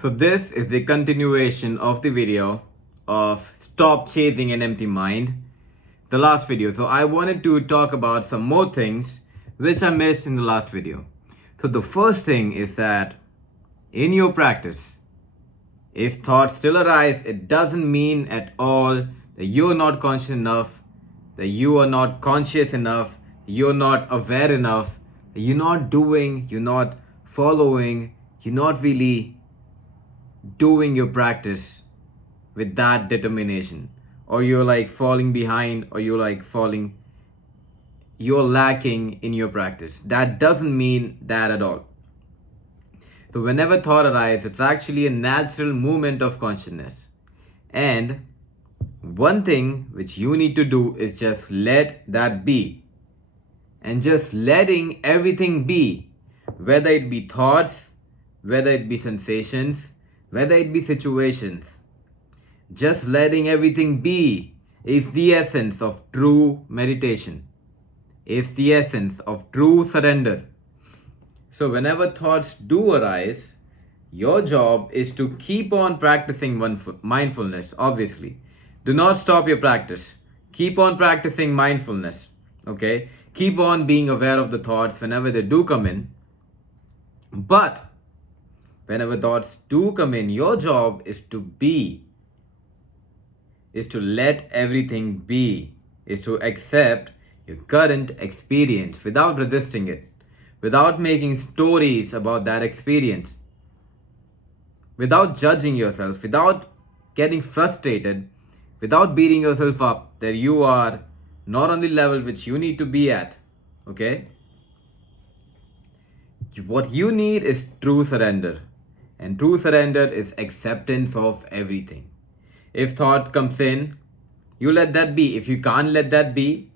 So this is the continuation of the video of stop chasing an empty mind, the last video. So I wanted to talk about some more things which I missed in the last video. So the first thing is that in your practice, if thoughts still arise, it doesn't mean at all that you're not conscious enough, that you are not conscious enough, you're not aware enough, that you're not doing, you're not following, you're not really doing your practice with that determination, or you're like falling behind, or you're lacking in your practice. That doesn't mean that at all. So whenever thought arises, it's actually a natural movement of consciousness. And one thing which you need to do is just let that be. And just letting everything be, whether it be thoughts, whether it be sensations, whether it be situations, just letting everything be is the essence of true meditation, is the essence of true surrender. So whenever thoughts do arise, your job is to keep on practicing mindfulness, obviously. Do not stop your practice. Keep on practicing mindfulness, okay? Keep on being aware of the thoughts whenever they do come in. But whenever thoughts do come in, your job is to let everything be, is to accept your current experience without resisting it, without making stories about that experience, without judging yourself, without getting frustrated, without beating yourself up that you are not on the level which you need to be at, okay? What you need is true surrender. And true surrender is acceptance of everything. If thought comes in, you let that be. If you can't let that be,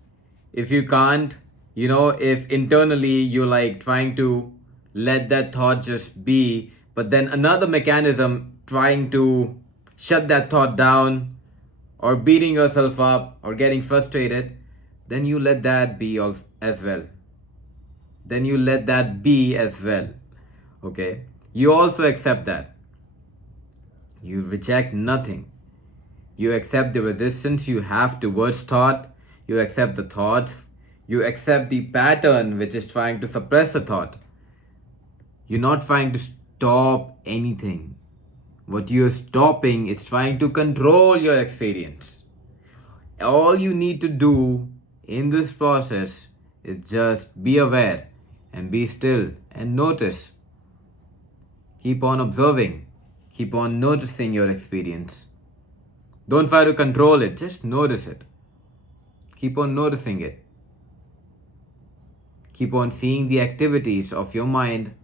if you can't, if internally you're like trying to let that thought just be, but then another mechanism trying to shut that thought down, or beating yourself up, or getting frustrated, then you let that be as well. Then you let that be as well. Okay? You also accept that. You reject nothing. You accept the resistance you have towards thought. You accept the thoughts. You accept the pattern which is trying to suppress the thought. You're not trying to stop anything. What you're stopping is trying to control your experience. All you need to do in this process is just be aware and be still and notice. Keep on observing. Keep on noticing your experience. Don't try to control it, just notice it. Keep on noticing it. Keep on seeing the activities of your mind,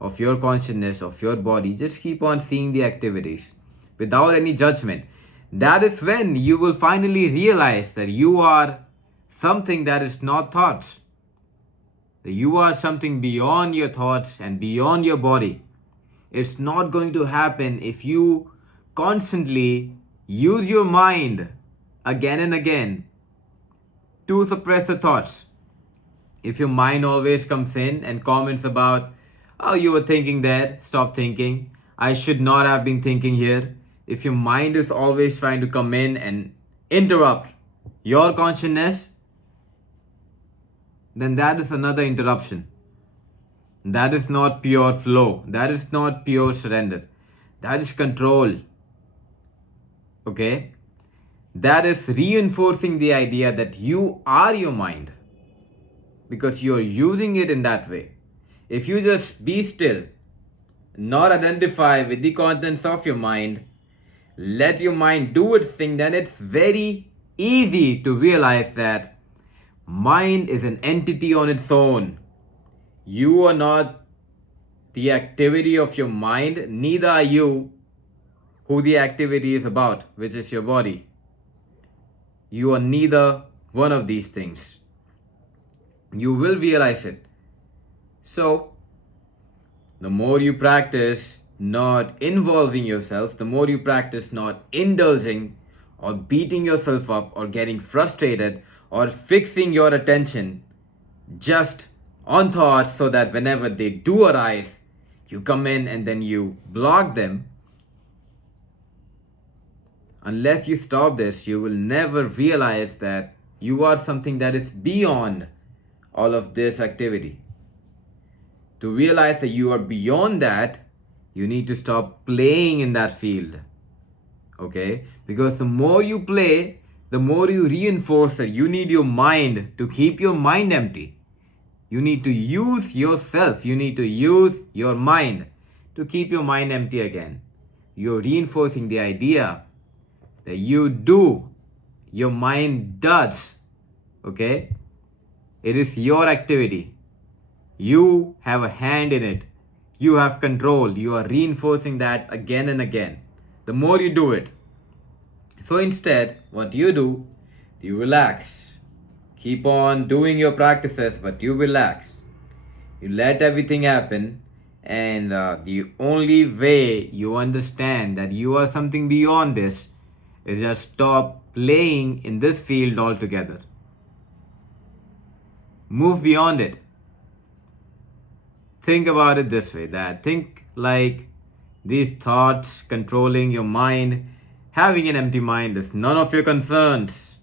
of your consciousness, of your body. Just keep on seeing the activities without any judgment. That is when you will finally realize that you are something that is not thoughts. That you are something beyond your thoughts and beyond your body. It's not going to happen if you constantly use your mind again and again to suppress the thoughts. If your mind always comes in and comments about, oh, you were thinking that, stop thinking, I should not have been thinking here. If your mind is always trying to come in and interrupt your consciousness, then that is another interruption. That is not pure flow. That is not pure surrender. That is control. Okay? That is reinforcing the idea that you are your mind, because you are using it in that way. If you just be still, not identify with the contents of your mind, let your mind do its thing, then it's very easy to realize that mind is an entity on its own. You are not the activity of your mind, neither are you who the activity is about, which is your body. You are neither one of these things. You will realize it. So, the more you practice not involving yourself, the more you practice not indulging or beating yourself up or getting frustrated or fixing your attention just on thoughts so that whenever they do arise, you come in and then you block them, Unless you stop this, you will never realize that you are something that is beyond all of this activity. To realize that you are beyond that, you need to stop playing in that field. Okay? Because the more you play, the more you reinforce that you need your mind to keep your mind empty. You need to use yourself, you need to use your mind to keep your mind empty again. You're reinforcing the idea that you do, your mind does. Okay? It is your activity. You have a hand in it. You have control. You are reinforcing that again and again. The more you do it. So instead, what you do, you relax. Keep on doing your practices, but you relax. You let everything happen, and the only way you understand that you are something beyond this is just stop playing in this field altogether. Move beyond it. Think about it this way, that think like these thoughts controlling your mind, having an empty mind is none of your concerns.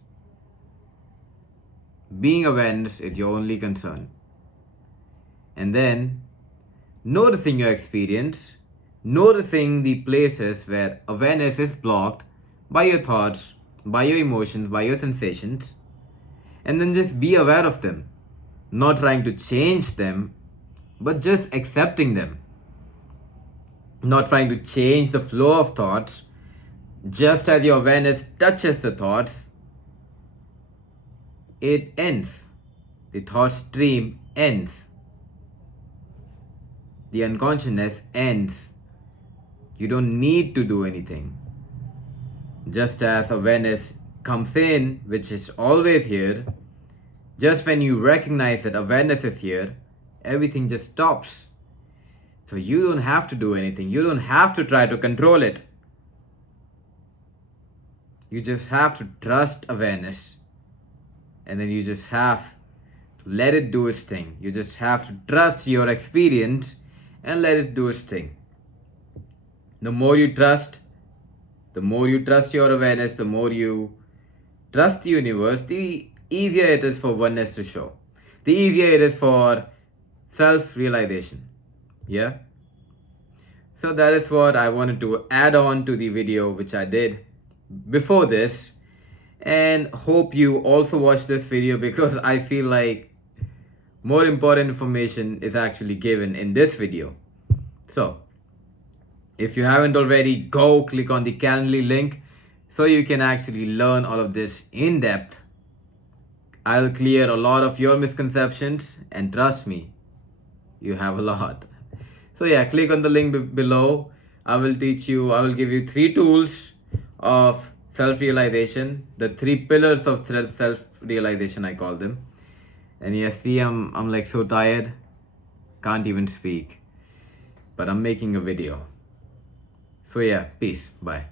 Being awareness is your only concern. And then noticing your experience, noticing the places where awareness is blocked by your thoughts, by your emotions, by your sensations, and then just be aware of them, not trying to change them, but just accepting them. Not trying to change the flow of thoughts. Just as your awareness touches the thoughts, it ends. The thought stream ends. The unconsciousness ends. You don't need to do anything. Just as awareness comes in, which is always here, just when you recognize that awareness is here, everything just stops. So you don't have to do anything. You don't have to try to control it. You just have to trust awareness. And then you just have to let it do its thing. You just have to trust your experience and let it do its thing. The more you trust your awareness, the more you trust the universe, the easier it is for oneness to show. The easier it is for self-realization. Yeah? So that is what I wanted to add on to the video which I did before this, and hope you also watch this video, because I feel like more important information is actually given in this video. So if you haven't already, go click on the Calendly link so you can actually learn all of this in depth. I'll clear a lot of your misconceptions, and trust me, you have a lot. So yeah, click on the link below. I will give you 3 tools of self-realization, the 3 pillars of self-realization I call them. And yes, see, I'm like so tired, can't even speak, but I'm making a video. So yeah, peace, bye.